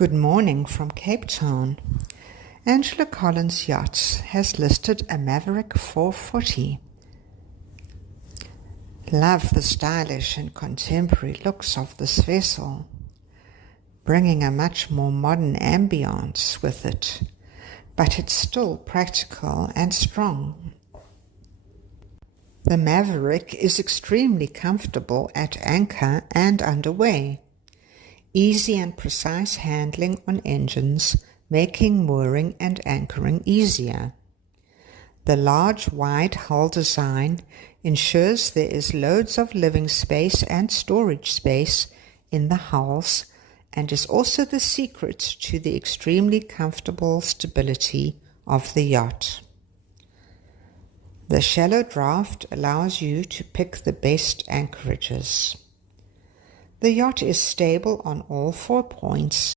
Good morning from Cape Town. Angela Collins Yachts has listed a Maverick 440. Love the stylish and contemporary looks of this vessel, bringing a much more modern ambiance with it, but it's still practical and strong. The Maverick is extremely comfortable at anchor and underway. Easy and precise handling on engines, making mooring and anchoring easier. The large wide hull design ensures there is loads of living space and storage space in the hulls, and is also the secret to the extremely comfortable stability of the yacht. The shallow draft allows you to pick the best anchorages. The yacht is stable on all 4 points